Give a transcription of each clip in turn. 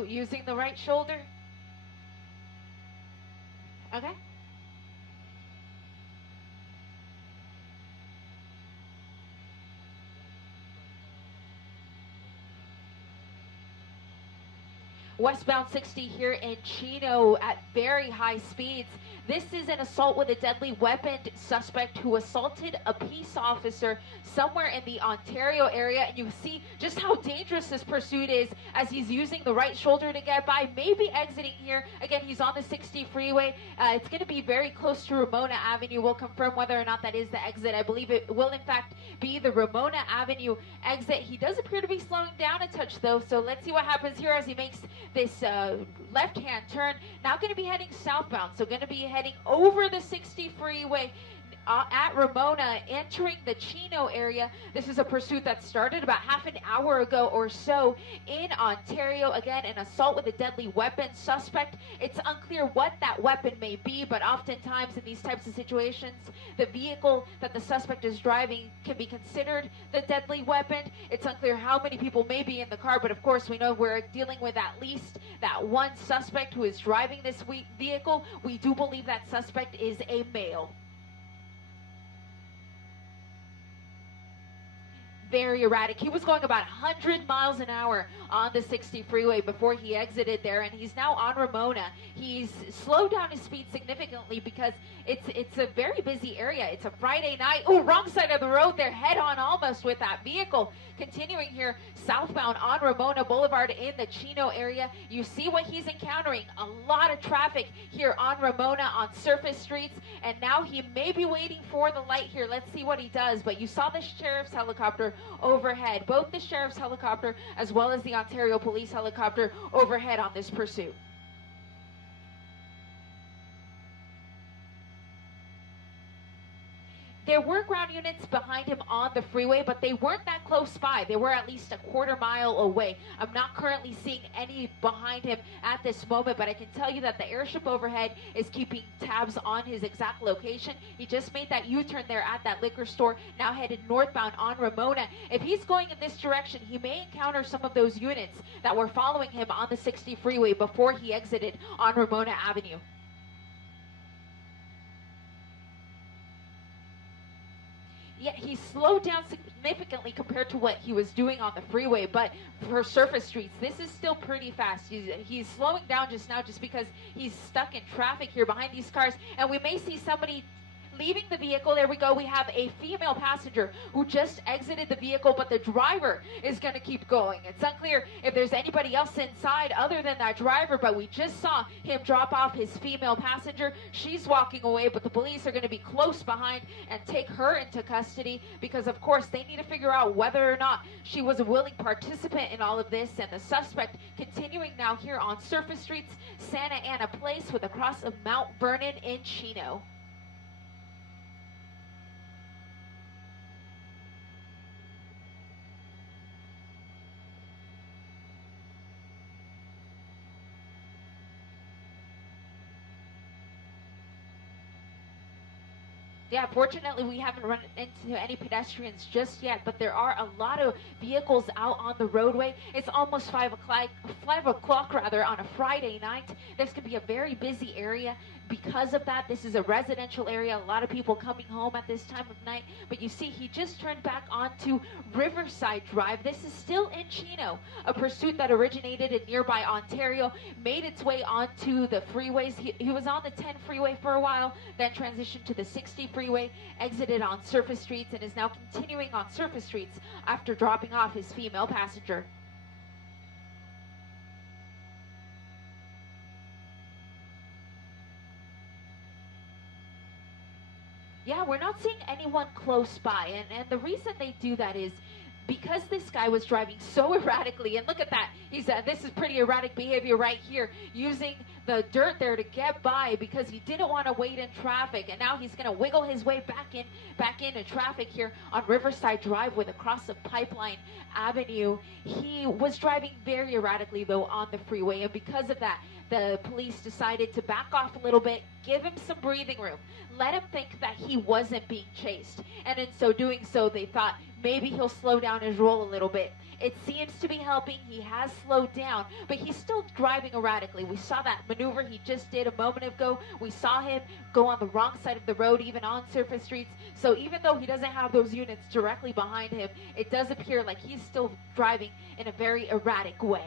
Oh, using the right shoulder? Okay. Westbound 60 here in Chino at very high speeds. This is an assault with a deadly weapon suspect who assaulted a peace officer somewhere in the Ontario area. And you see just how dangerous this pursuit is as he's using the right shoulder to get by, maybe exiting here. Again, he's on the 60 freeway. It's going to be very close to Ramona Avenue. We'll confirm whether or not that is the exit. I believe it will, in fact, be the Ramona Avenue exit. He does appear to be slowing down a touch, though, so let's see what happens here as he makes this left-hand turn. Now going to be heading southbound, so going to be heading over the 60 freeway at Ramona, entering the Chino area. This is a pursuit that started about half an hour ago or so in Ontario. Again, an assault with a deadly weapon suspect. It's unclear what that weapon may be, but oftentimes in these types of situations, the vehicle that the suspect is driving can be considered the deadly weapon. It's unclear how many people may be in the car, but of course we know we're dealing with at least that one suspect who is driving this vehicle. We do believe that suspect is a male. Very erratic. He was going about 100 miles an hour on the 60 freeway before he exited there, and he's now on Ramona. He's slowed down his speed significantly because it's a very busy area. It's a Friday night. Oh, wrong side of the road there, head on almost with that vehicle. Continuing here southbound on Ramona Boulevard in the Chino area, you see what he's encountering. A lot of traffic here on Ramona on surface streets, and now he may be waiting for the light here. Let's see what he does. But you saw the sheriff's helicopter overhead, both the sheriff's helicopter as well as the Ontario police helicopter overhead on this pursuit. There were ground units behind him on the freeway, but they weren't that close by. They were at least a quarter mile away. I'm not currently seeing any behind him at this moment, but I can tell you that the airship overhead is keeping tabs on his exact location. He just made that U-turn there at that liquor store, now headed northbound on Ramona. If he's going in this direction, he may encounter some of those units that were following him on the 60 freeway before he exited on Ramona Avenue. Yeah, he slowed down significantly compared to what he was doing on the freeway, but for surface streets, this is still pretty fast. He's slowing down just now just because he's stuck in traffic here behind these cars, and we may see somebody leaving the vehicle. There we go. We have a female passenger who just exited the vehicle, but the driver is going to keep going. It's unclear if there's anybody else inside other than that driver, but we just saw him drop off his female passenger. She's walking away, but the police are going to be close behind and take her into custody because, of course, they need to figure out whether or not she was a willing participant in all of this. And the suspect continuing now here on surface streets, Santa Ana Place with the cross of Mount Vernon in Chino. Yeah, fortunately, we haven't run into any pedestrians just yet, but there are a lot of vehicles out on the roadway. It's almost 5 o'clock rather, on a Friday night. This could be a very busy area. Because of that, this is a residential area. A lot of people coming home at this time of night. But you see, he just turned back onto Riverside Drive. This is still in Chino, a pursuit that originated in nearby Ontario, made its way onto the freeways. He was on the 10 freeway for a while, then transitioned to the 60 freeway, exited on surface streets, and is now continuing on surface streets after dropping off his female passenger. Yeah, we're not seeing anyone close by, and the reason they do that is because this guy was driving so erratically, and look at that, this is pretty erratic behavior right here, using the dirt there to get by because he didn't want to wait in traffic, and now he's going to wiggle his way back into traffic here on Riverside Drive with across of Pipeline Avenue. He was driving very erratically though on the freeway, and because of that, the police decided to back off a little bit, give him some breathing room, let him think that he wasn't being chased. And in so doing so, they thought maybe he'll slow down his roll a little bit. It seems to be helping. He has slowed down, but he's still driving erratically. We saw that maneuver he just did a moment ago. We saw him go on the wrong side of the road, even on surface streets. So even though he doesn't have those units directly behind him, it does appear like he's still driving in a very erratic way.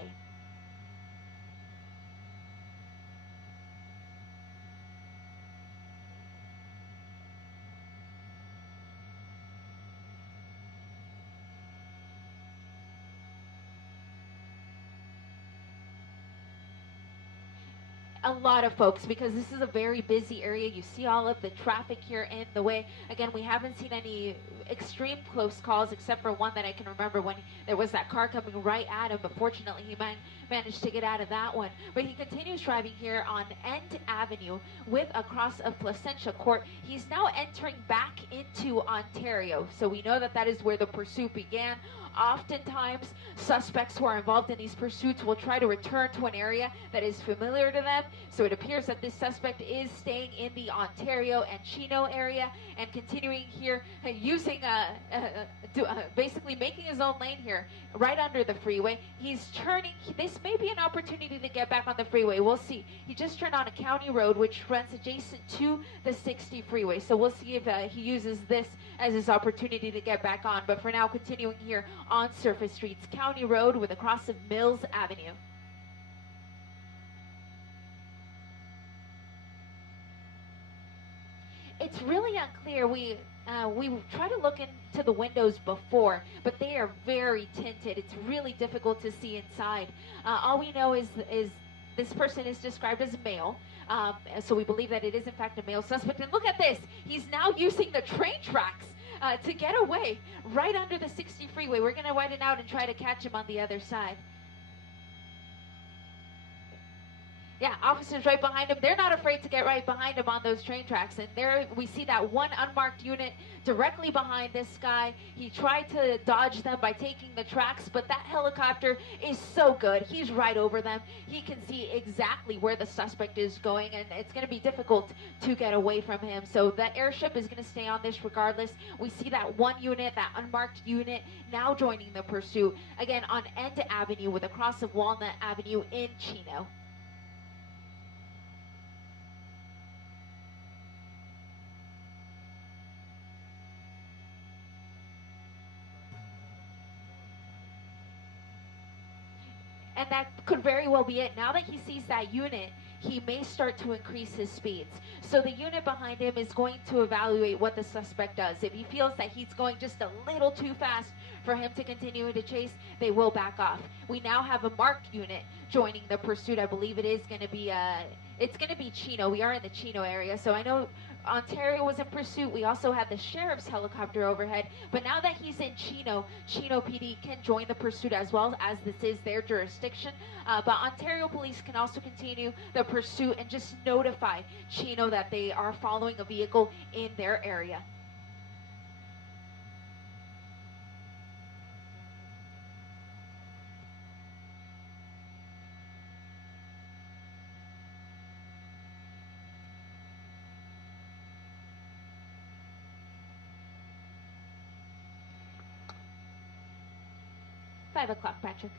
A lot of folks, because this is a very busy area. You see all of the traffic here in the way. Again, we haven't seen any extreme close calls except for one that I can remember when there was that car coming right at him, but fortunately he managed to get out of that one. But he continues driving here on End Avenue with across of Placentia Court. He's now entering back into Ontario, so we know that that is where the pursuit began. Oftentimes, suspects who are involved in these pursuits will try to return to an area that is familiar to them. So it appears that this suspect is staying in the Ontario and Chino area and continuing here using, basically making his own lane here right under the freeway. He's turning. This may be an opportunity to get back on the freeway. We'll see. He just turned on a county road which runs adjacent to the 60 freeway. So we'll see if he uses this as his opportunity to get back on. But for now, continuing here on surface streets, County Road with a cross of Mills Avenue. It's really unclear. We try to look into the windows before, but they are very tinted. It's really difficult to see inside. All we know is this person is described as a male. So we believe that it is in fact a male suspect. And look at this. He's now using the train tracks to get away right under the 60 freeway. We're going to widen out and try to catch him on the other side. Yeah, officers right behind him. They're not afraid to get right behind him on those train tracks. And there we see that one unmarked unit directly behind this guy. He tried to dodge them by taking the tracks, but that helicopter is so good. He's right over them. He can see exactly where the suspect is going, and it's going to be difficult to get away from him. So that airship is going to stay on this regardless. We see that one unit, that unmarked unit, now joining the pursuit. Again, on End Avenue with a cross of Walnut Avenue in Chino. And that could very well be it. Now that he sees that unit, he may start to increase his speeds. So the unit behind him is going to evaluate what the suspect does. If he feels that he's going just a little too fast for him to continue to chase, they will back off. We now have a marked unit joining the pursuit. I believe it is going to be it's going to be Chino. We are in the Chino area, so I know Ontario was in pursuit. We also had the sheriff's helicopter overhead, but now that he's in Chino, Chino PD can join the pursuit as well, as this is their jurisdiction. But Ontario police can also continue the pursuit and just notify Chino that they are following a vehicle in their area. Five o'clock, Patrick.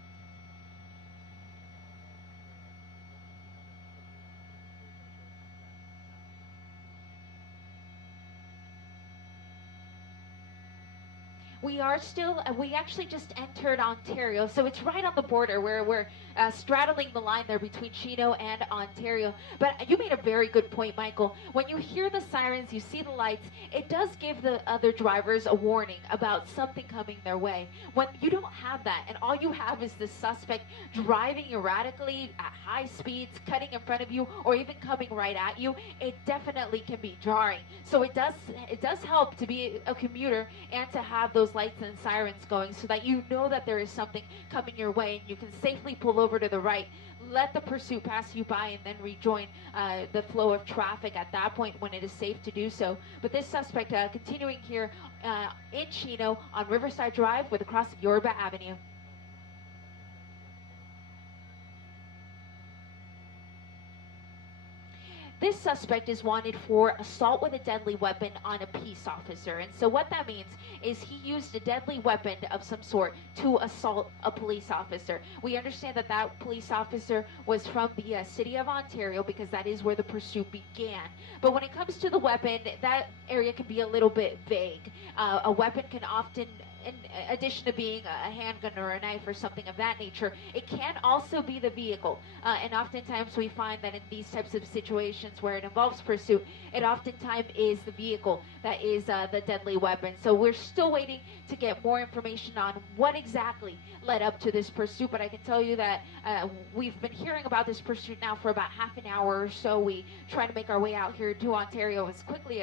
We are still, we actually just entered Ontario, so it's right on the border where we're straddling the line there between Chino and Ontario. But you made a very good point, Michael. When you hear the sirens, you see the lights, it does give the other drivers a warning about something coming their way. When you don't have that, and all you have is the suspect driving erratically at high speeds, cutting in front of you, or even coming right at you, it definitely can be jarring. So it does help to be a commuter and to have those lights and sirens going so that you know that there is something coming your way and you can safely pull over to the right, let the pursuit pass you by, and then rejoin the flow of traffic at that point when it is safe to do so. But this suspect continuing here in Chino on Riverside Drive with across Yorba Avenue. This suspect is wanted for assault with a deadly weapon on a peace officer. And so what that means is he used a deadly weapon of some sort to assault a police officer. We understand that that police officer was from the city of Ontario, because that is where the pursuit began. But when it comes to the weapon, that area can be a little bit vague. A weapon can often, in addition to being a handgun or a knife or something of that nature, it can also be the vehicle. And oftentimes we find that in these types of situations where it involves pursuit, it oftentimes is the vehicle that is the deadly weapon. So we're still waiting to get more information on what exactly led up to this pursuit, but I can tell you that we've been hearing about this pursuit now for about half an hour or so. We try to make our way out here to Ontario as quickly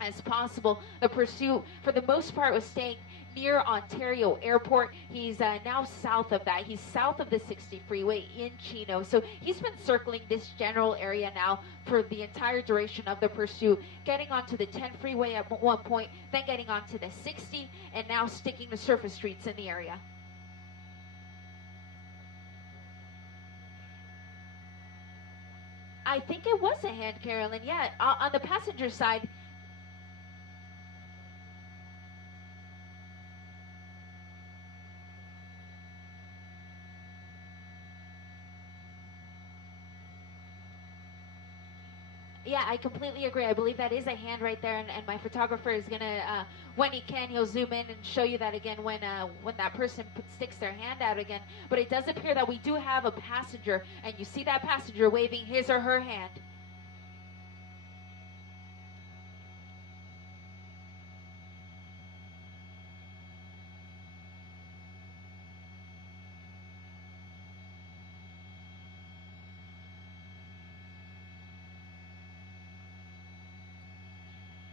as possible. The pursuit, for the most part, was staying near Ontario Airport. He's now south of that. He's south of the 60 freeway in Chino. So he's been circling this general area now for the entire duration of the pursuit, getting onto the 10 freeway at one point, then getting onto the 60, and now sticking to surface streets in the area. I think it was a hand, Carolyn. Yeah, on the passenger side. Yeah, I completely agree. I believe that is a hand right there, and my photographer is gonna, when he can, he'll zoom in and show you that again when that person sticks their hand out again. But it does appear that we do have a passenger, and you see that passenger waving his or her hand.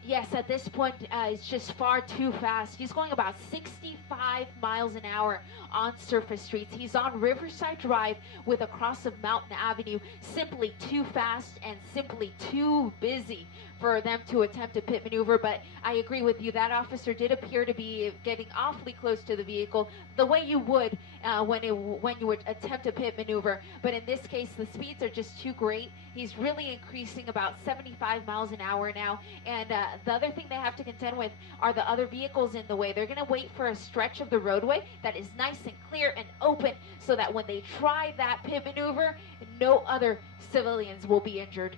Yes, at this point, it's just far too fast. He's going about 65 miles an hour on surface streets. He's on Riverside Drive with a cross of Mountain Avenue. Simply too fast and simply too busy for them to attempt a pit maneuver. But I agree with you. That officer did appear to be getting awfully close to the vehicle, the way you would when you would attempt a pit maneuver. But in this case, the speeds are just too great. He's really increasing about 75 miles an hour now. And the other thing they have to contend with are the other vehicles in the way. They're going to wait for a stretch of the roadway that is nice and clear and open, so that when they try that pit maneuver, no other civilians will be injured.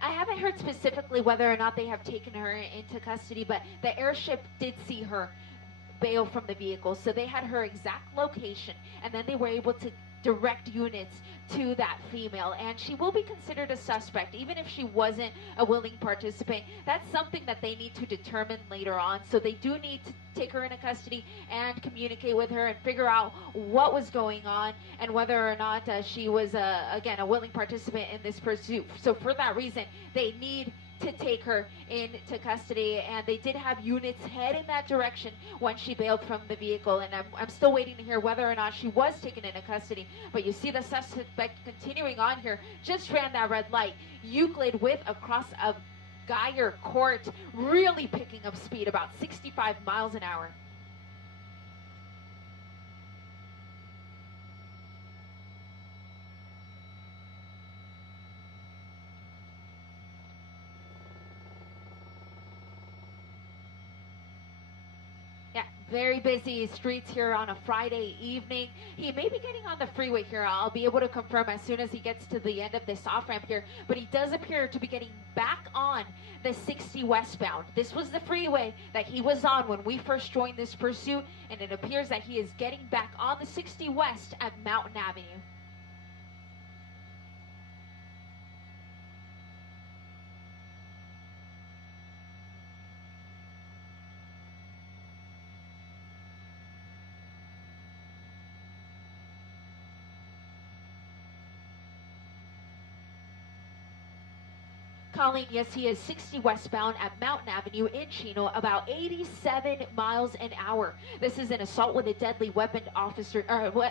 I haven't heard specifically whether or not they have taken her into custody, but the airship did see her bail from the vehicle. So they had her exact location, and then they were able to direct units to that female, and she will be considered a suspect even if she wasn't a willing participant. That's something that they need to determine later on. So they do need to take her into custody and communicate with her and figure out what was going on and whether or not she was again a willing participant in this pursuit. So for that reason, they need to take her into custody, and they did have units head in that direction when she bailed from the vehicle, and I'm still waiting to hear whether or not she was taken into custody. But you see the suspect continuing on here, just ran that red light. Euclid with across a Geyer Court, really picking up speed, about 65 miles an hour. Very busy streets here on a Friday evening. He may be getting on the freeway here. I'll be able to confirm as soon as he gets to the end of this off-ramp here. But he does appear to be getting back on the 60 westbound. This was the freeway that he was on when we first joined this pursuit, and it appears that he is getting back on the 60 west at Mountain Avenue. Colleen, yes, he is 60 westbound at Mountain Avenue in Chino, about 87 miles an hour. This is an assault with a deadly weapon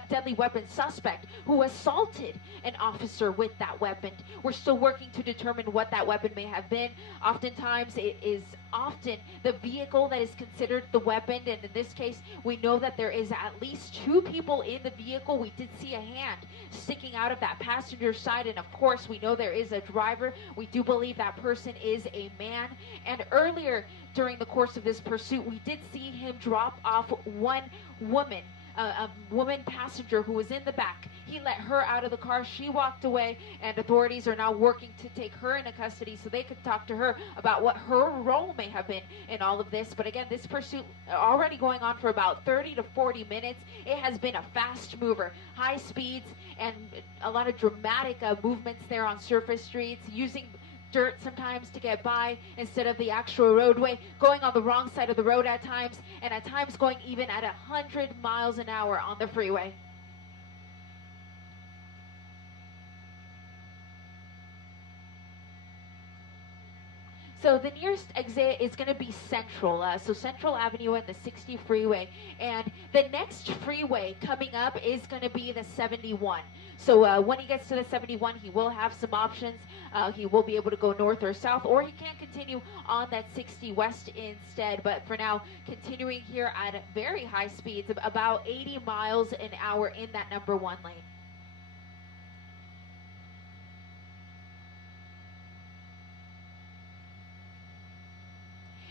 deadly weapon suspect who assaulted an officer with that weapon. We're still working to determine what that weapon may have been. Oftentimes, it is often the vehicle that is considered the weapon, and in this case, we know that there is at least 2 people in the vehicle. We did see a hand sticking out of that passenger side, and of course, we know there is a driver. We do believe that person is a man, and earlier during the course of this pursuit, we did see him drop off one woman, a woman passenger who was in the back. He let her out of the car. She walked away, and authorities are now working to take her into custody so they could talk to her about what her role may have been in all of this. But again, this pursuit already going on for about 30 to 40 minutes. It has been a fast mover, high speeds, and a lot of dramatic movements there on surface streets, using dirt sometimes to get by instead of the actual roadway, going on the wrong side of the road at times, and at times going even at 100 miles an hour on the freeway. So the nearest exit is going to be Central, so Central Avenue and the 60 freeway. And the next freeway coming up is going to be the 71. So when he gets to the 71, he will have some options. He will be able to go north or south, or he can continue on that 60 west instead. But for now, continuing here at very high speeds, about 80 miles an hour in that number 1 lane.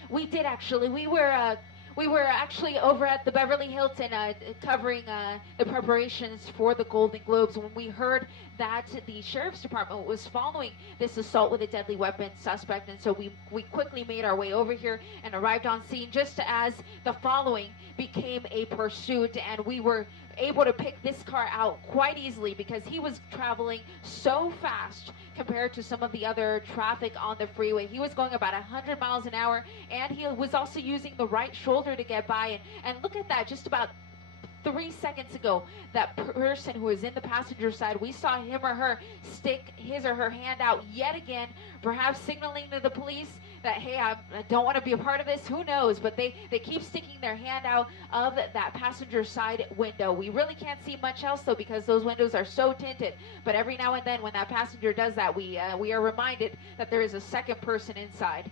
We did actually. We were actually over at the Beverly Hilton covering the preparations for the Golden Globes when we heard that the Sheriff's Department was following this assault with a deadly weapon suspect, and so we quickly made our way over here and arrived on scene just as the following became a pursuit, and we were able to pick this car out quite easily because he was traveling so fast compared to some of the other traffic on the freeway. He was going about 100 miles an hour, and he was also using the right shoulder to get by. And look at that, just about 3 seconds ago, that person who was in the passenger side, we saw him or her stick his or her hand out yet again, perhaps signaling to the police that, hey, I don't want to be a part of this. Who knows? But they keep sticking their hand out of that passenger side window. We really can't see much else, though, because those windows are so tinted. But every now and then when that passenger does that, we are reminded that there is a second person inside.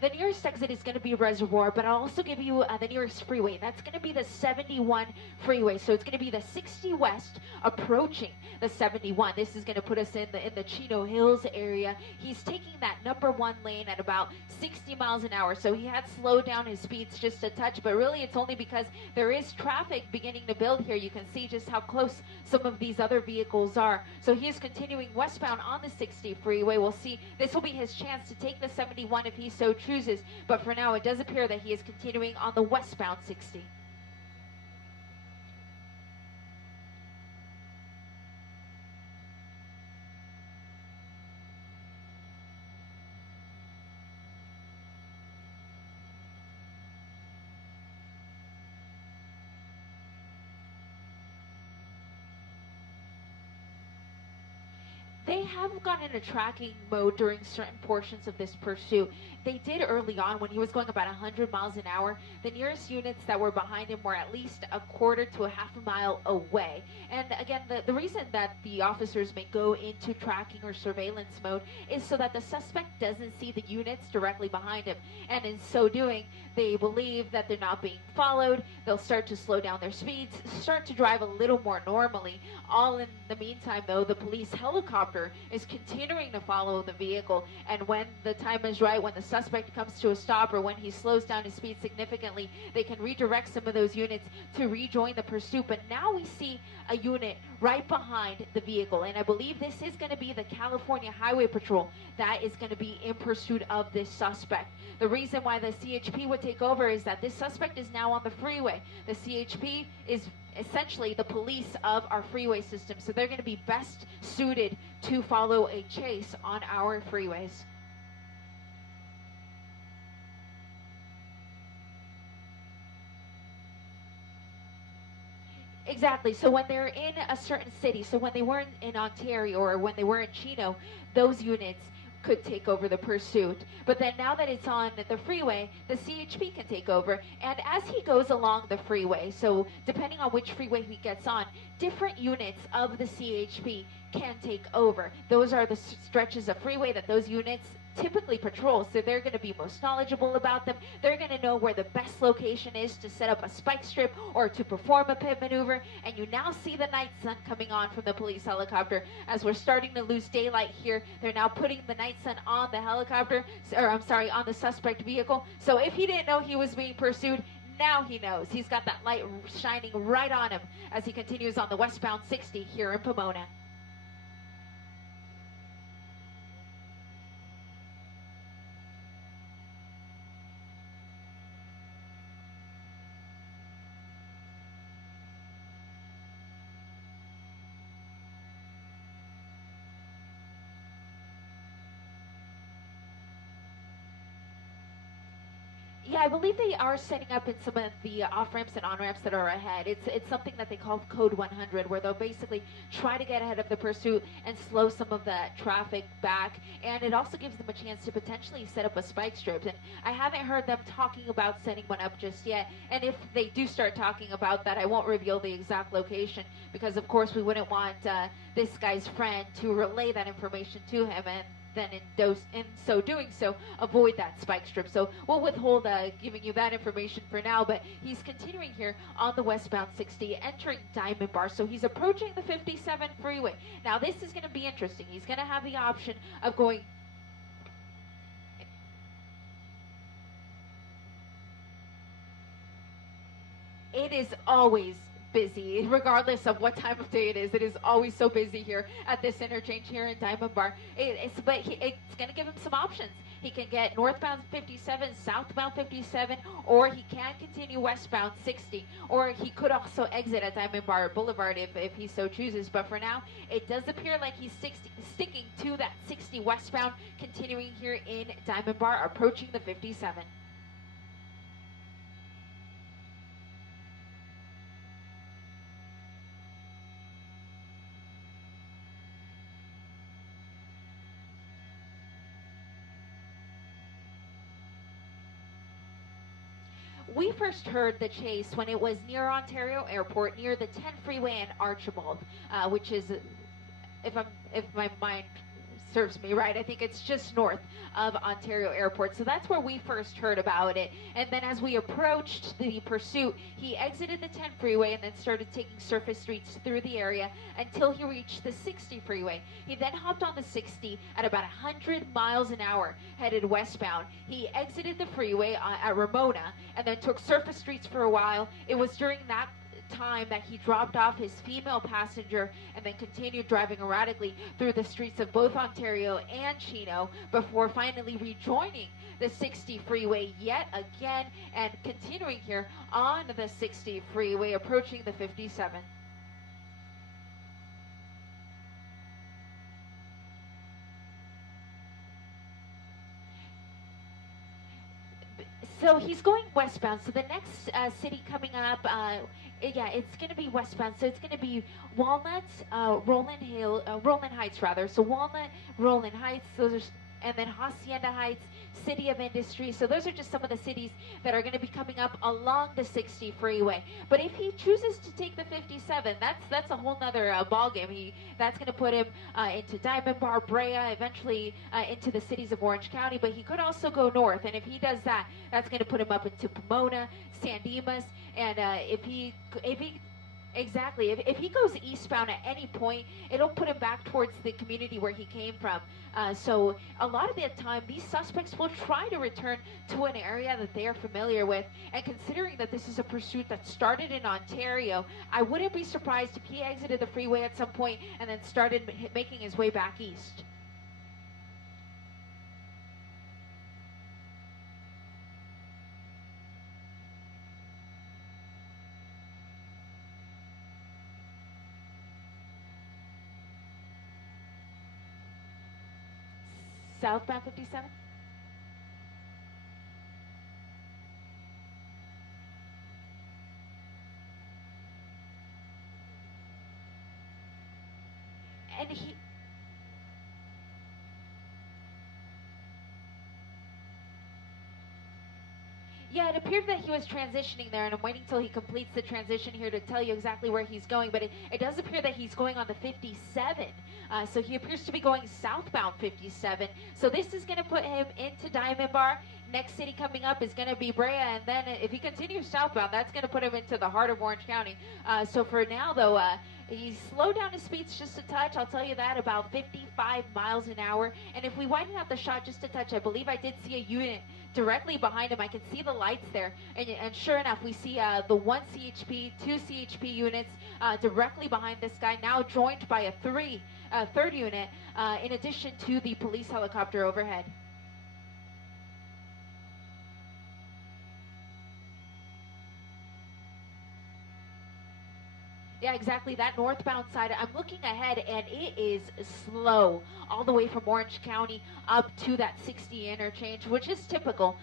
The nearest exit is going to be Reservoir, but I'll also give you the nearest freeway. That's going to be the 71 freeway. So it's going to be the 60 west approaching the 71. This is going to put us in the Chino Hills area. He's taking that number 1 lane at about 60 miles an hour. So he had slowed down his speeds just a touch, but really it's only because there is traffic beginning to build here. You can see just how close some of these other vehicles are. So he is continuing westbound on the 60 freeway. We'll see. This will be his chance to take the 71 if he so chooses, but for now it does appear that he is continuing on the westbound 60. They have gone into tracking mode during certain portions of this pursuit. They did early on when he was going about 100 miles an hour. The nearest units that were behind him were at least a quarter to a half a mile away. And again, the reason that the officers may go into tracking or surveillance mode is so that the suspect doesn't see the units directly behind him. And in so doing, they believe that they're not being followed. They'll start to slow down their speeds, start to drive a little more normally. All in the meantime, though, the police helicopter helicopter is continuing to follow the vehicle, and when the time is right, when the suspect comes to a stop or when he slows down his speed significantly, they can redirect some of those units to rejoin the pursuit. But now we see a unit right behind the vehicle, and I believe this is going to be the California Highway Patrol that is going to be in pursuit of this suspect. The reason why the CHP would take over is that this suspect is now on the freeway. The CHP is essentially the police of our freeway system, so they're going to be best suited to follow a chase on our freeways. Exactly. So when they're in a certain city, so when they were in Ontario or when they were in Chino, those units could take over the pursuit. But then now that it's on the freeway, the CHP can take over. And as he goes along the freeway, so depending on which freeway he gets on, different units of the CHP can take over. Those are the stretches of freeway that those units typically patrol, so they're going to be most knowledgeable about them. They're going to know where the best location is to set up a spike strip or to perform a pit maneuver. And you now see the night sun coming on from the police helicopter. As we're starting to lose daylight here, they're now putting the night sun on the helicopter, or I'm sorry, on the suspect vehicle. So if he didn't know he was being pursued, now he knows. He's got that light shining right on him as he continues on the westbound 60 here in Pomona. Yeah, I believe they are setting up in some of the off-ramps and on-ramps that are ahead. It's something that they call Code 100, where they'll basically try to get ahead of the pursuit and slow some of that traffic back. And it also gives them a chance to potentially set up a spike strip. And I haven't heard them talking about setting one up just yet. And if they do start talking about that, I won't reveal the exact location because, of course, we wouldn't want this guy's friend to relay that information to him and then in so doing so, avoid that spike strip. So we'll withhold giving you that information for now, but he's continuing here on the westbound 60, entering Diamond Bar. So he's approaching the 57 freeway. Now this is going to be interesting. He's going to have the option of going it is always busy, regardless of what time of day it is. It is always so busy here at this interchange here in Diamond Bar. It's going to give him some options. He can get northbound 57, southbound 57, or he can continue westbound 60, or he could also exit at Diamond Bar Boulevard if he so chooses. But for now, it does appear like he's sticking to that 60 westbound, continuing here in Diamond Bar, approaching the 57. We first heard the chase when it was near Ontario Airport, near the 10 freeway and Archibald, which is, if my mind serves me right, I think it's just north of Ontario Airport. So that's where we first heard about it. And then as we approached the pursuit, he exited the 10 freeway and then started taking surface streets through the area until he reached the 60 freeway. He then hopped on the 60 at about 100 miles an hour, headed westbound. He exited the freeway at Ramona and then took surface streets for a while. It was during that time that he dropped off his female passenger and then continued driving erratically through the streets of both Ontario and Chino before finally rejoining the 60 freeway yet again and continuing here on the 60 freeway, approaching the 57. So he's going westbound. So the next city coming up, yeah, it's going to be westbound. So it's going to be Walnut, Roland Heights rather. So Walnut, Roland Heights, and then Hacienda Heights, City of Industry. So those are just some of the cities that are going to be coming up along the 60 freeway. But if he chooses to take the 57, that's a whole nother ball game. That's going to put him into Diamond Bar, Brea, eventually into the cities of Orange County. But he could also go north, and if he does that, that's going to put him up into Pomona, San Dimas, and if he Exactly. If he goes eastbound at any point, it'll put him back towards the community where he came from. So a lot of the time, these suspects will try to return to an area that they are familiar with. And considering that this is a pursuit that started in Ontario, I wouldn't be surprised if he exited the freeway at some point and then started making his way back east. Southbound 57? And he... Yeah, it appeared that he was transitioning there, and I'm waiting till he completes the transition here to tell you exactly where he's going, but it does appear that he's going on the 57. So he appears to be going southbound 57. So this is going to put him into Diamond Bar. Next city coming up is going to be Brea, and then if he continues southbound, that's going to put him into the heart of Orange County. So for now, though, he slowed down his speeds just a touch. I'll tell you that, about 55 miles an hour. And if we widen out the shot just a touch, I believe I did see a unit directly behind him. I can see the lights there. And sure enough, we see the 1 CHP, 2 CHP units directly behind this guy, now joined by a third unit, in addition to the police helicopter overhead. Yeah, exactly. That northbound side, I'm looking ahead, and it is slow all the way from Orange County up to that 60 interchange, which is typical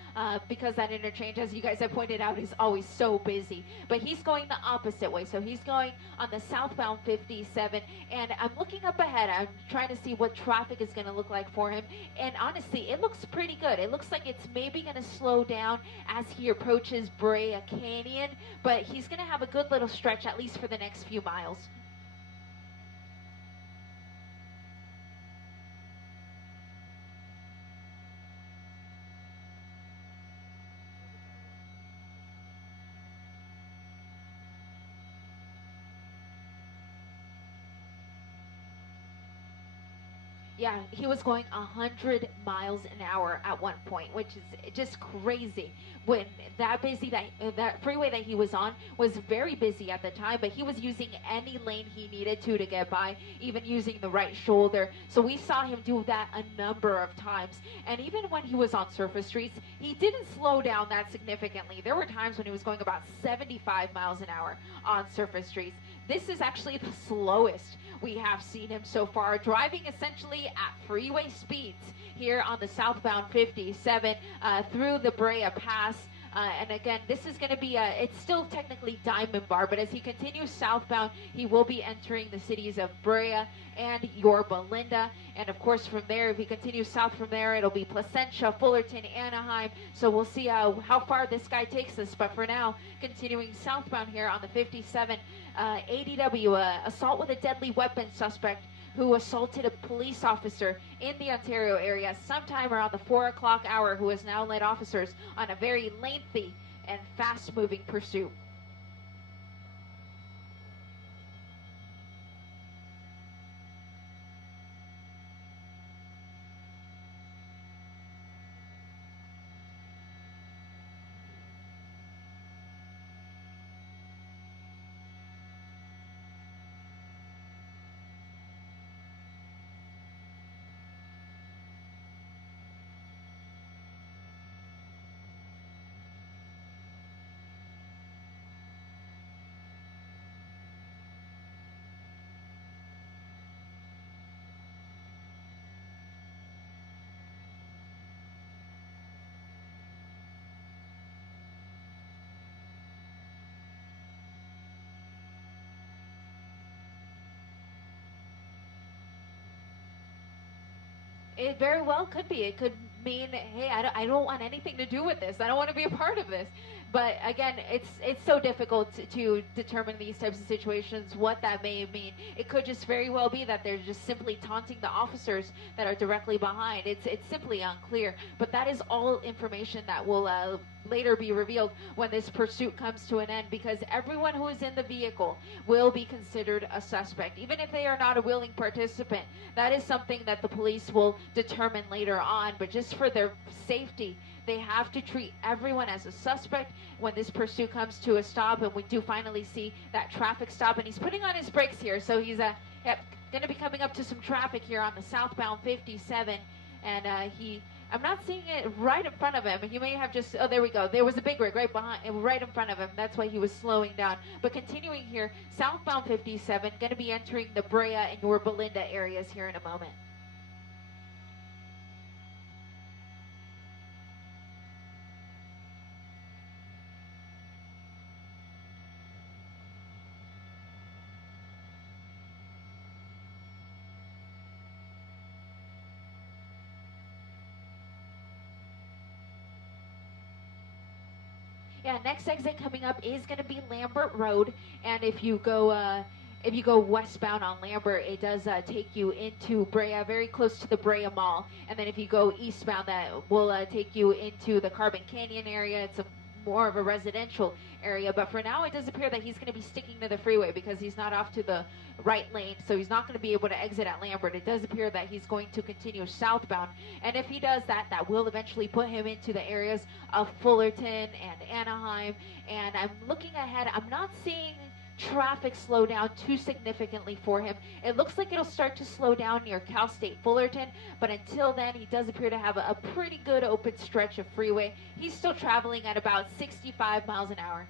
because that interchange, as you guys have pointed out, is always so busy. But he's going the opposite way. So he's going on the southbound 57, and I'm looking up ahead. I'm trying to see what traffic is going to look like for him. And honestly, it looks pretty good. It looks like it's maybe going to slow down as he approaches Brea Canyon, but he's going to have a good little stretch, at least for the next few miles. Yeah, he was going 100 miles an hour at one point, which is just crazy. When that freeway that he was on was very busy at the time, but he was using any lane he needed to get by, even using the right shoulder. So we saw him do that a number of times. And even when he was on surface streets, he didn't slow down that significantly. There were times when he was going about 75 miles an hour on surface streets. This is actually the slowest we have seen him so far, driving essentially at freeway speeds here on the southbound 57 through the Brea Pass. And again, this is going to be it's still technically Diamond Bar, but as he continues southbound, he will be entering the cities of Brea and Yorba Linda. And of course, from there, if he continues south from there, it'll be Placentia, Fullerton, Anaheim. So we'll see how far this guy takes us. But for now, continuing southbound here on the 57, ADW, assault with a deadly weapon suspect who assaulted a police officer in the Ontario area sometime around the 4 o'clock hour, who has now led officers on a very lengthy and fast-moving pursuit. It very well could be. It could mean, hey, I don't want anything to do with this. I don't want to be a part of this. But again, it's so difficult to determine these types of situations, what that may mean. It could just very well be that they're just simply taunting the officers that are directly behind. It's simply unclear. But that is all information that will later be revealed when this pursuit comes to an end, because everyone who is in the vehicle will be considered a suspect, even if they are not a willing participant. That is something that the police will determine later on, but just for their safety, they have to treat everyone as a suspect when this pursuit comes to a stop. And we do finally see that traffic stop, and he's putting on his brakes here, so he's going to be coming up to some traffic here on the southbound 57, and I'm not seeing it right in front of him. You may have just, oh, there we go. There was a big rig right behind, right in front of him. That's why he was slowing down. But continuing here, southbound 57, going to be entering the Brea and Yorba Linda areas here in a moment. Yeah, next exit coming up is going to be Lambert Road, and if you go westbound on Lambert, it does take you into Brea, very close to the Brea Mall, and then if you go eastbound, that will take you into the Carbon Canyon area. It's more of a residential area, but for now it does appear that he's going to be sticking to the freeway because he's not off to the right lane, so he's not going to be able to exit at Lambert. It does appear that he's going to continue southbound, and if he does that, that will eventually put him into the areas of Fullerton and Anaheim. And I'm looking ahead, I'm not seeing traffic slow down too significantly for him. It looks like it'll start to slow down near Cal State Fullerton, but until then, he does appear to have a pretty good open stretch of freeway. He's still traveling at about 65 miles an hour.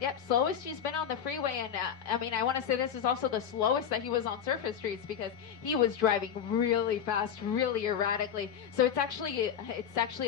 Yep, slowest he's been on the freeway, and I mean, I want to say this is also the slowest that he was on surface streets, because he was driving really fast, really erratically. So it's actually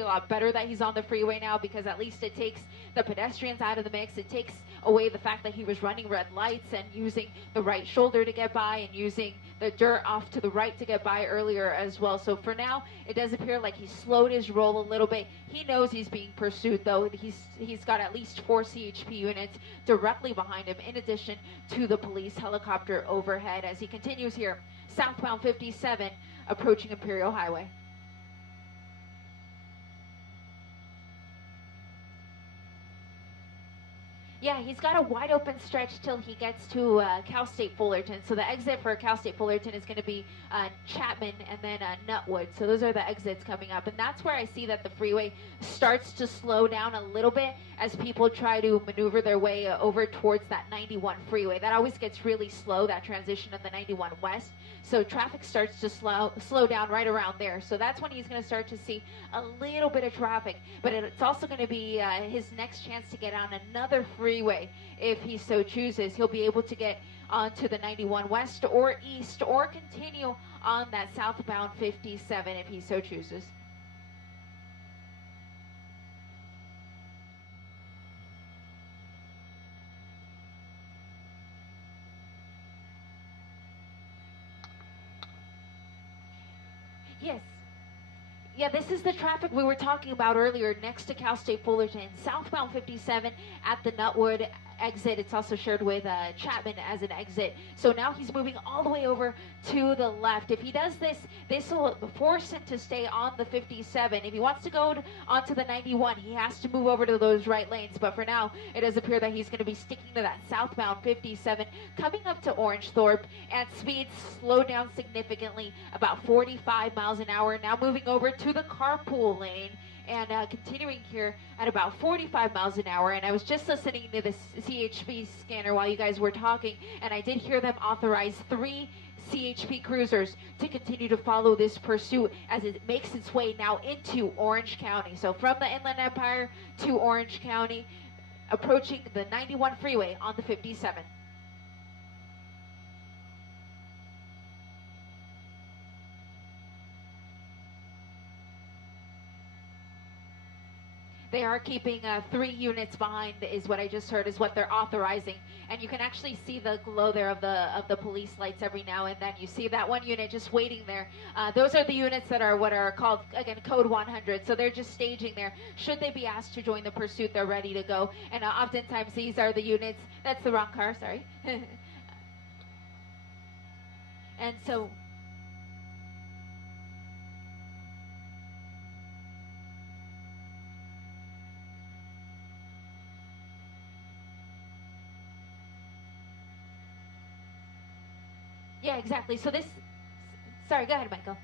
a lot better that he's on the freeway now, because at least it takes the pedestrians out of the mix. It takes away the fact that he was running red lights and using the right shoulder to get by and using the dirt off to the right to get by earlier as well. So for now, it does appear like he slowed his roll a little bit. He knows he's being pursued, though. He's got at least 4 CHP units directly behind him, in addition to the police helicopter overhead, as he continues here southbound 57, approaching Imperial Highway. Yeah, he's got a wide open stretch till he gets to Cal State Fullerton. So the exit for Cal State Fullerton is going to be Chapman and then Nutwood. So those are the exits coming up. And that's where I see that the freeway starts to slow down a little bit as people try to maneuver their way over towards that 91 freeway. That always gets really slow, that transition of the 91 west. So traffic starts to slow down right around there. So that's when he's going to start to see a little bit of traffic. But it's also going to be his next chance to get on another freeway if he so chooses. He'll be able to get onto the 91 west or east, or continue on that southbound 57 if he so chooses. Yes. Yeah, this is the traffic we were talking about earlier next to Cal State Fullerton. Southbound 57 at the Nutwood exit. It's also shared with Chapman as an exit. So now he's moving all the way over to the left. If he does this, this will force him to stay on the 57. If he wants to go onto the 91, he has to move over to those right lanes. But for now, it does appear that he's going to be sticking to that southbound 57, coming up to Orangethorpe, and speeds slow down significantly, about 45 miles an hour. Now moving over to the carpool lane, and continuing here at about 45 miles an hour. And I was just listening to the CHP scanner while you guys were talking, and I did hear them authorize 3 CHP cruisers to continue to follow this pursuit as it makes its way now into Orange County. So from the Inland Empire to Orange County, approaching the 91 freeway on the 57. They are keeping 3 units behind, is what I just heard, is what they're authorizing. And you can actually see the glow there of the police lights every now and then. You see that one unit just waiting there. Those are the units that are what are called, again, Code 100. So they're just staging there. Should they be asked to join the pursuit, they're ready to go. And oftentimes these are the units, that's the wrong car, sorry. And so yeah, exactly. So this, sorry, go ahead, Michael.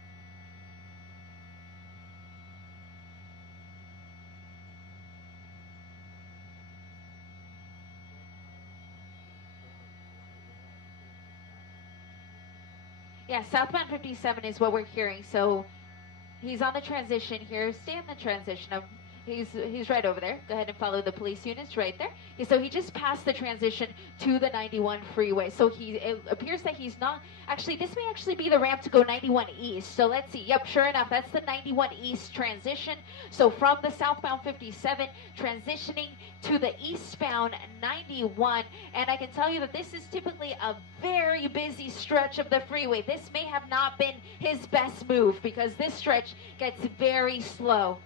Yeah, southbound 57 is what we're hearing. So he's on the transition here. Stay in the transition. He's right over there. Go ahead and follow the police units right there. Okay, so he just passed the transition to the 91 freeway. So it appears that he's not, actually, this may actually be the ramp to go 91 east. So let's see. Yep, sure enough, that's the 91 east transition. So from the southbound 57, transitioning to the eastbound 91. And I can tell you that this is typically a very busy stretch of the freeway. This may have not been his best move because this stretch gets very slow.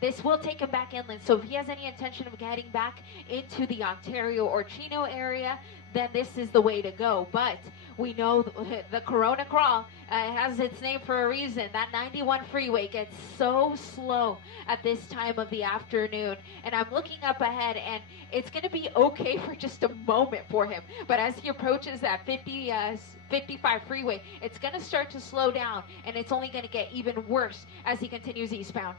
This will take him back inland, so if he has any intention of getting back into the Ontario or Chino area, then this is the way to go. But we know the Corona Crawl has its name for a reason. That 91 freeway gets so slow at this time of the afternoon. And I'm looking up ahead, and it's going to be okay for just a moment for him. But as he approaches that 55 freeway, it's going to start to slow down, and it's only going to get even worse as he continues eastbound.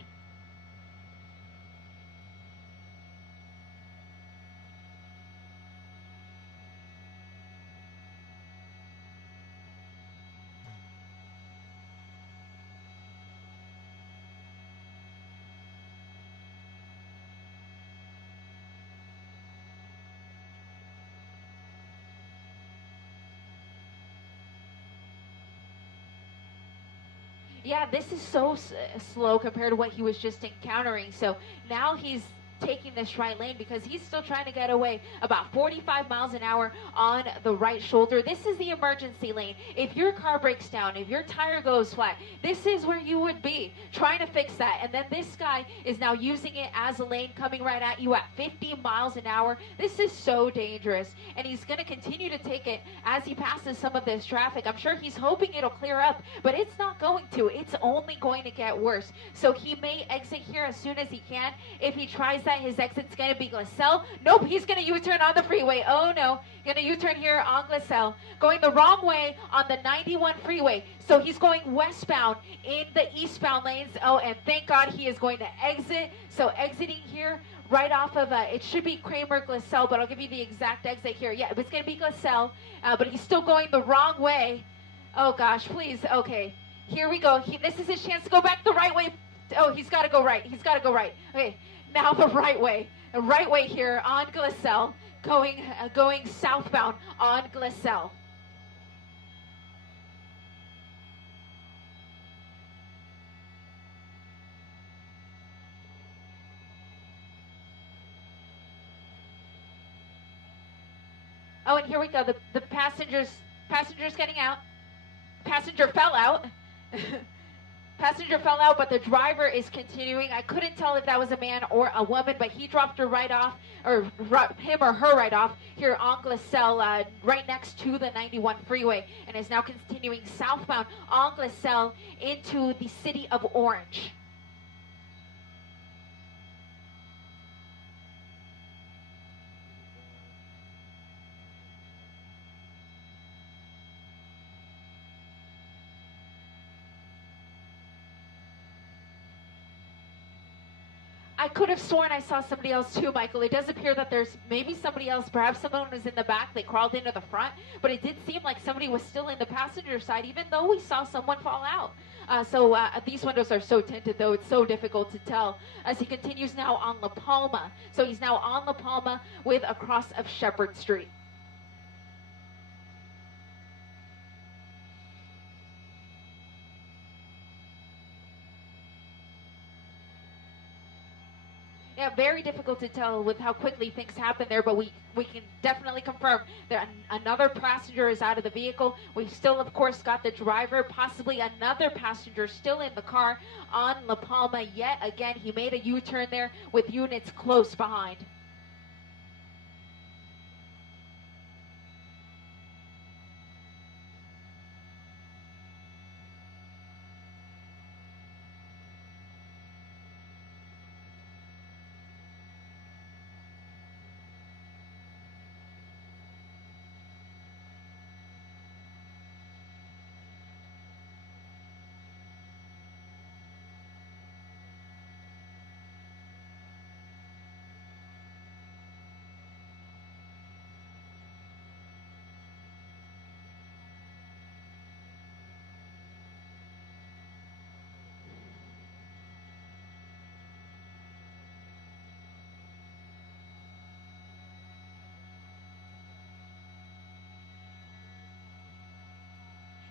Yeah, this is so slow compared to what he was just encountering. So now he's taking this right lane because he's still trying to get away about 45 miles an hour on the right shoulder. This is the emergency lane. If your car breaks down, if your tire goes flat, this is where you would be trying to fix that. And then this guy is now using it as a lane coming right at you at 50 miles an hour. This is so dangerous. And he's going to continue to take it as he passes some of this traffic. I'm sure he's hoping it'll clear up, but it's not going to. It's only going to get worse. So he may exit here as soon as he can. If he tries that, his exit's going to be Glassell. Nope, he's going to U-turn on the freeway. Oh no, going to U-turn here on Glassell. Going the wrong way on the 91 freeway. So he's going westbound in the eastbound lanes. Oh, and thank God he is going to exit. So exiting here right off of, it should be Kramer Glassell, but I'll give you the exact exit here. Yeah, it's going to be Glassell, but he's still going the wrong way. Oh gosh, please. Okay, here we go. This is his chance to go back the right way. Oh, he's got to go right. He's got to go right. Okay. Now the right way here on Glassell, going southbound on Glassell. Oh, and here we go. The passengers getting out. Passenger fell out. Passenger fell out, but the driver is continuing. I couldn't tell if that was a man or a woman, but he dropped her right off, or him or her right off here on Glassell, right next to the 91 freeway, and is now continuing southbound on Glassell into the city of Orange. I could have sworn I saw somebody else too, Michael. It does appear that there's maybe somebody else. Perhaps someone was in the back. They crawled into the front. But it did seem like somebody was still in the passenger side, even though we saw someone fall out. These windows are so tinted, though. It's so difficult to tell. As he continues now on La Palma. So he's now on La Palma with across of Shepherd Street. Yeah, very difficult to tell with how quickly things happen there, but we can definitely confirm that another passenger is out of the vehicle. We've still, of course, got the driver, possibly another passenger still in the car on La Palma. Yet again, he made a U-turn there with units close behind.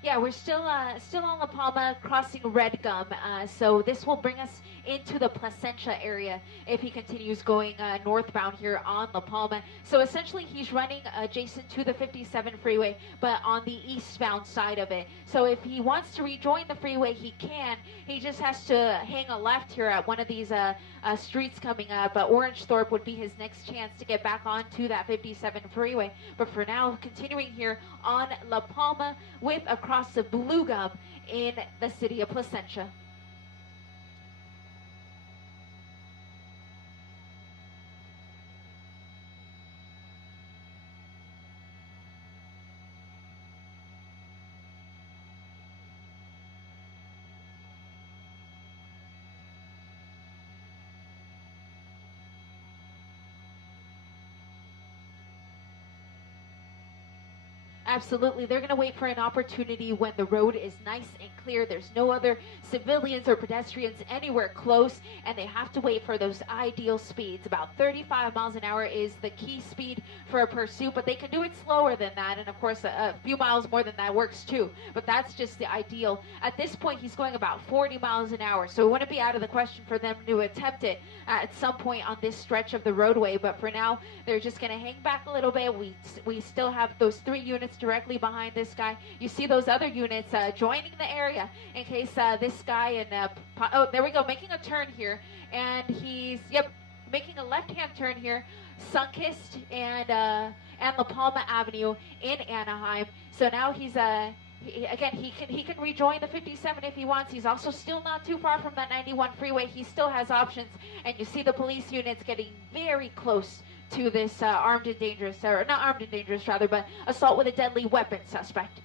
Yeah, we're still on La Palma, crossing Red Gum. So this will bring us into the Placentia area if he continues going northbound here on La Palma. So essentially, he's running adjacent to the 57 freeway, but on the eastbound side of it. So if he wants to rejoin the freeway, he can. He just has to hang a left here at one of these streets coming up. Orangethorpe would be his next chance to get back onto that 57 freeway. But for now, continuing here on La Palma with across the Blue Gum in the city of Placentia. Absolutely. They're going to wait for an opportunity when the road is nice and clear. There's no other civilians or pedestrians anywhere close, and they have to wait for those ideal speeds. About 35 miles an hour is the key speed for a pursuit, but they can do it slower than that, and of course a few miles more than that works too, but that's just the ideal. At this point, he's going about 40 miles an hour, so it wouldn't be out of the question for them to attempt it at some point on this stretch of the roadway, but for now, they're just going to hang back a little bit. We still have those 3 units directly behind this guy. You see those other units joining the area in case this guy and oh, there we go, making a turn here, and he's making a left-hand turn here, Sunkist and La Palma Avenue in Anaheim. So now he's he can rejoin the 57 if he wants. He's also still not too far from that 91 freeway. He still has options, and you see the police units getting very close to this armed and dangerous, or not armed and dangerous rather, but assault with a deadly weapon suspect.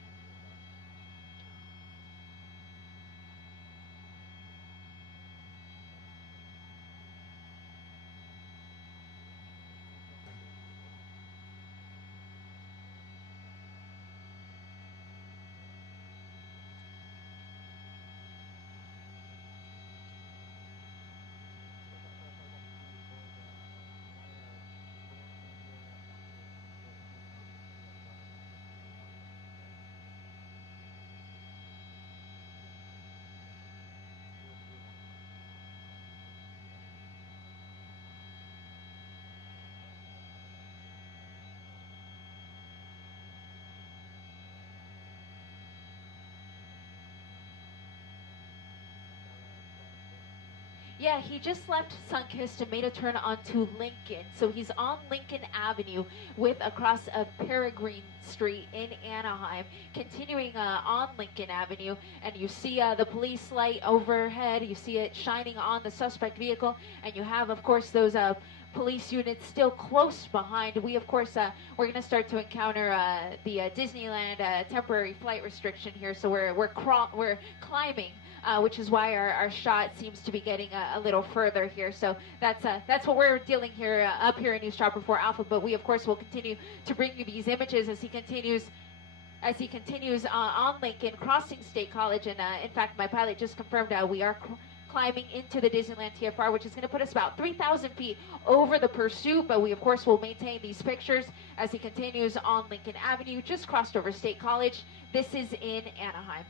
Yeah, he just left Sunkist and made a turn onto Lincoln. So he's on Lincoln Avenue with across of Peregrine Street in Anaheim, continuing on Lincoln Avenue. And you see the police light overhead. You see it shining on the suspect vehicle. And you have, of course, those police units still close behind. We, of course, we're going to start to encounter the Disneyland temporary flight restriction here. So we're climbing. Which is why our shot seems to be getting a little further here. So that's what we're dealing here up here in News Chopper 4 Alpha. But we, of course, will continue to bring you these images as he continues on Lincoln, crossing State College. And in fact, my pilot just confirmed we are climbing into the Disneyland TFR, which is going to put us about 3,000 feet over the pursuit. But we, of course, will maintain these pictures as he continues on Lincoln Avenue, just crossed over State College. This is in Anaheim.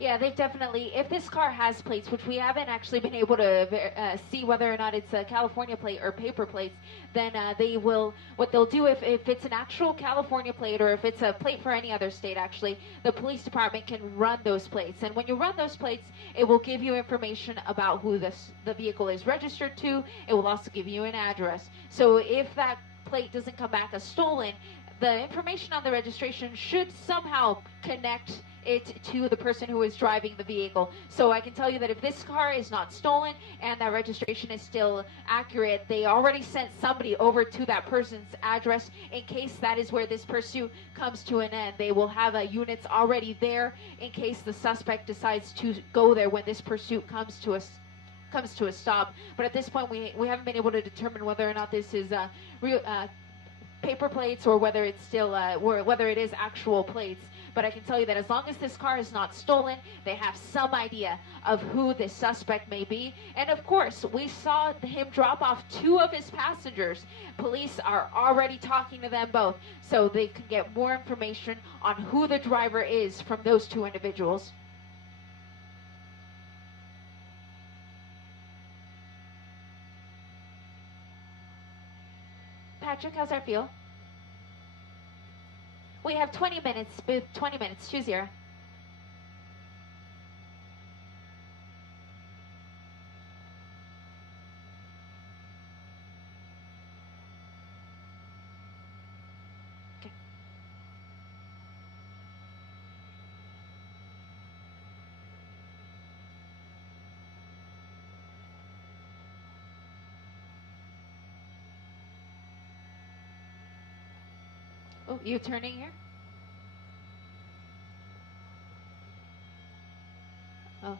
Yeah, they've definitely, if this car has plates, which we haven't actually been able to see whether or not it's a California plate or paper plates, then they will, what they'll do if it's an actual California plate or if it's a plate for any other state actually, the police department can run those plates. And when you run those plates, it will give you information about who the vehicle is registered to. It will also give you an address. So if that plate doesn't come back as stolen, the information on the registration should somehow connect it to the person who is driving the vehicle. So I can tell you that if this car is not stolen and that registration is still accurate, they already sent somebody over to that person's address in case that is where this pursuit comes to an end. They will have units already there in case the suspect decides to go there when this pursuit comes to a stop. But at this point, we haven't been able to determine whether or not this is real paper plates or whether it's still whether it is actual plates. But I can tell you that as long as this car is not stolen, they have some idea of who this suspect may be. And of course, we saw him drop off 2 of his passengers. Police are already talking to them both, so they can get more information on who the driver is from those 2 individuals. Patrick, how's our feel? We have 20 minutes, booth 20 minutes, 20. Okay. Oh, you turning here? Oh.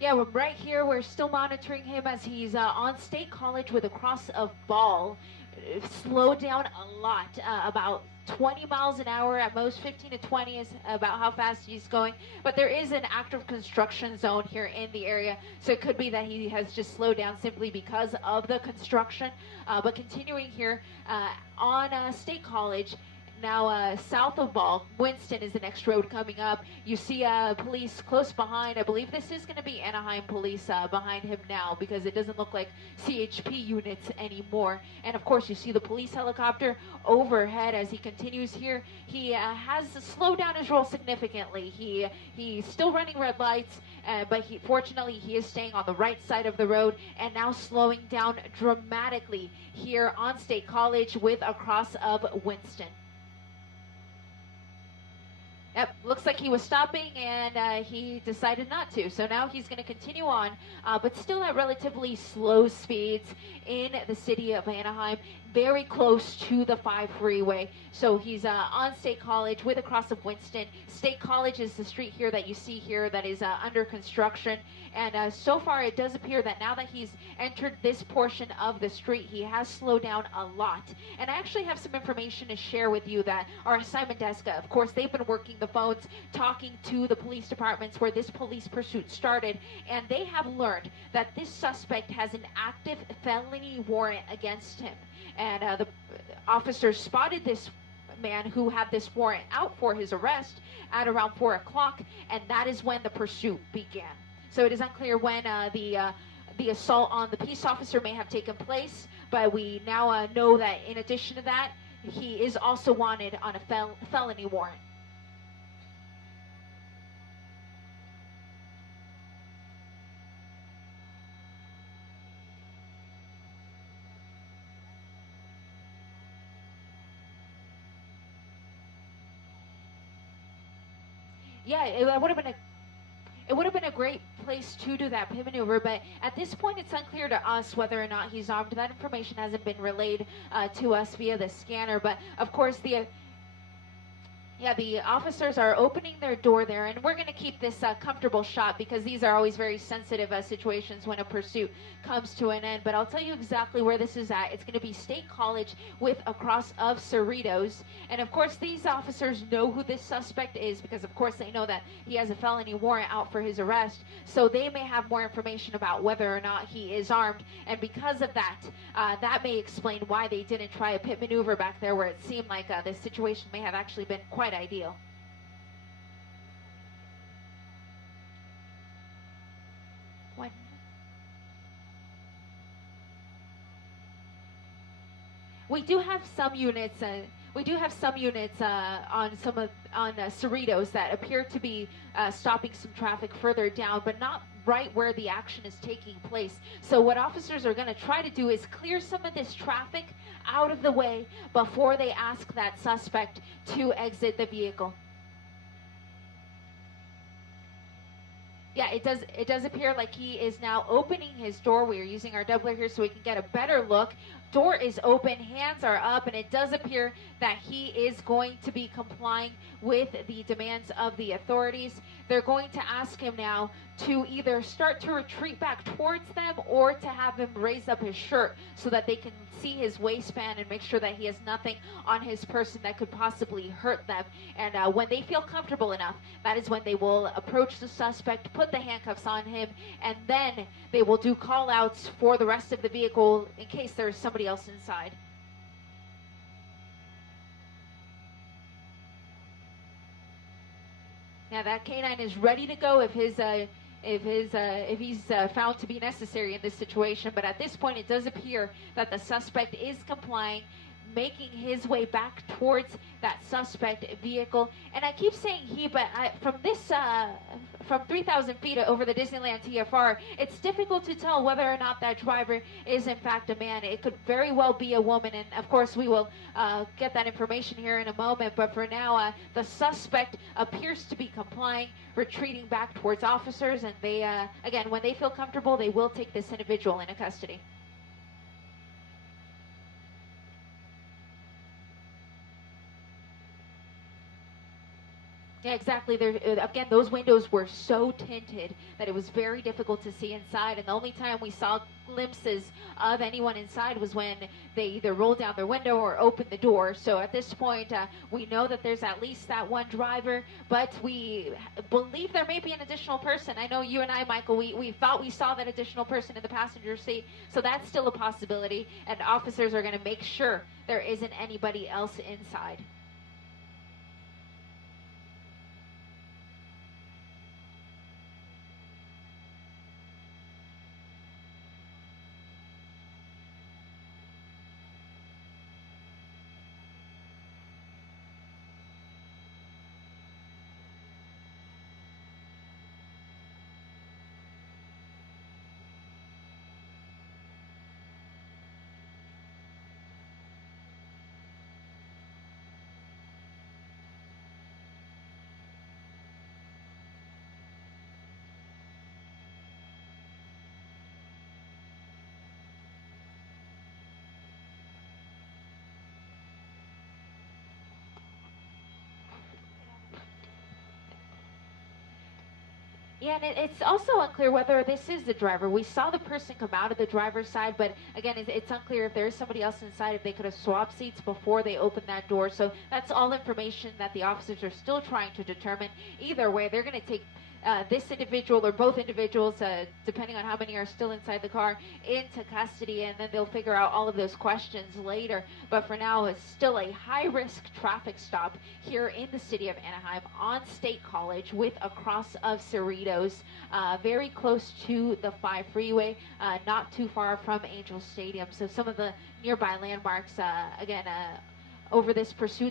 Yeah, we're right here. We're still monitoring him as he's on State College with a cross of ball. Slowed down a lot, about 20 miles an hour at most. 15 to 20 is about how fast he's going. But there is an active construction zone here in the area, so it could be that he has just slowed down simply because of the construction. But continuing here on State College. Now, south of Ball, Winston is the next road coming up. You see police close behind. I believe this is going to be Anaheim police behind him now, because it doesn't look like CHP units anymore. And of course, you see the police helicopter overhead as he continues here. He has slowed down his roll significantly. He's still running red lights, but fortunately he is staying on the right side of the road, and now slowing down dramatically here on State College with a cross of Winston. Yep, looks like he was stopping, and he decided not to. So now he's going to continue on, but still at relatively slow speeds in the city of Anaheim, very close to the 5 freeway. So he's on State College with a cross of Winston. State College is the street here that you see here that is under construction. And so far it does appear that now that he's entered this portion of the street, he has slowed down a lot. And I actually have some information to share with you that our assignment desk, of course, they've been working the phones, talking to the police departments where this police pursuit started, and they have learned that this suspect has an active felony warrant against him. And the officers spotted this man who had this warrant out for his arrest at around 4 o'clock, and that is when the pursuit began. So it is unclear when the assault on the peace officer may have taken place, but we now know that in addition to that, he is also wanted on a felony warrant. Yeah, it would have been a great place to do that pit maneuver, but at this point it's unclear to us whether or not he's armed. That information hasn't been relayed to us via the scanner, but of course the officers are opening their door there, and we're going to keep this comfortable shot because these are always very sensitive situations when a pursuit comes to an end. But I'll tell you exactly where this is at. It's going to be State College with a cross of Cerritos. And of course, these officers know who this suspect is because, of course, they know that he has a felony warrant out for his arrest. So they may have more information about whether or not he is armed. And because of that, that may explain why they didn't try a pit maneuver back there where it seemed like this situation may have actually been quite ideal. What? We do have some units. We do have some units on Cerritos that appear to be stopping some traffic further down, but not right where the action is taking place. So what officers are going to try to do is clear some of this traffic out of the way before they ask that suspect to exit the vehicle. Yeah, it does appear like he is now opening his door. We are using our doubler here so we can get a better look. Door is open, hands are up, and it does appear that he is going to be complying with the demands of the authorities. They're going to ask him now to either start to retreat back towards them or to have him raise up his shirt so that they can see his waistband and make sure that he has nothing on his person that could possibly hurt them. And when they feel comfortable enough, that is when they will approach the suspect, put the handcuffs on him, and then they will do call outs for the rest of the vehicle in case there's somebody else inside. Now that canine is ready to go if he's found to be necessary in this situation. But at this point, it does appear that the suspect is complying, making his way back towards that suspect vehicle. And I keep saying he, but from 3,000 feet over the Disneyland TFR, it's difficult to tell whether or not that driver is in fact a man. It could very well be a woman, and of course we will get that information here in a moment. But for now, the suspect appears to be complying, retreating back towards officers, and they, again, when they feel comfortable, they will take this individual into custody. Yeah, exactly. There again, those windows were so tinted that it was very difficult to see inside, and the only time we saw glimpses of anyone inside was when they either rolled down their window or opened the door. So at this point, we know that there's at least that one driver, but we believe there may be an additional person. I know you and I, Michael, we thought we saw that additional person in the passenger seat, so that's still a possibility, and officers are going to make sure there isn't anybody else inside. Yeah, and it's also unclear whether this is the driver. We saw the person come out of the driver's side, but again, it's unclear if there is somebody else inside, if they could have swapped seats before they opened that door. So that's all information that the officers are still trying to determine. Either way, they're going to take this individual or both individuals, depending on how many are still inside the car, into custody, and then they'll figure out all of those questions later. But for now, it's still a high-risk traffic stop here in the city of Anaheim on State College with a cross of Cerritos, very close to the 5 freeway, not too far from Angel Stadium. So some of the nearby landmarks, again, over this pursuit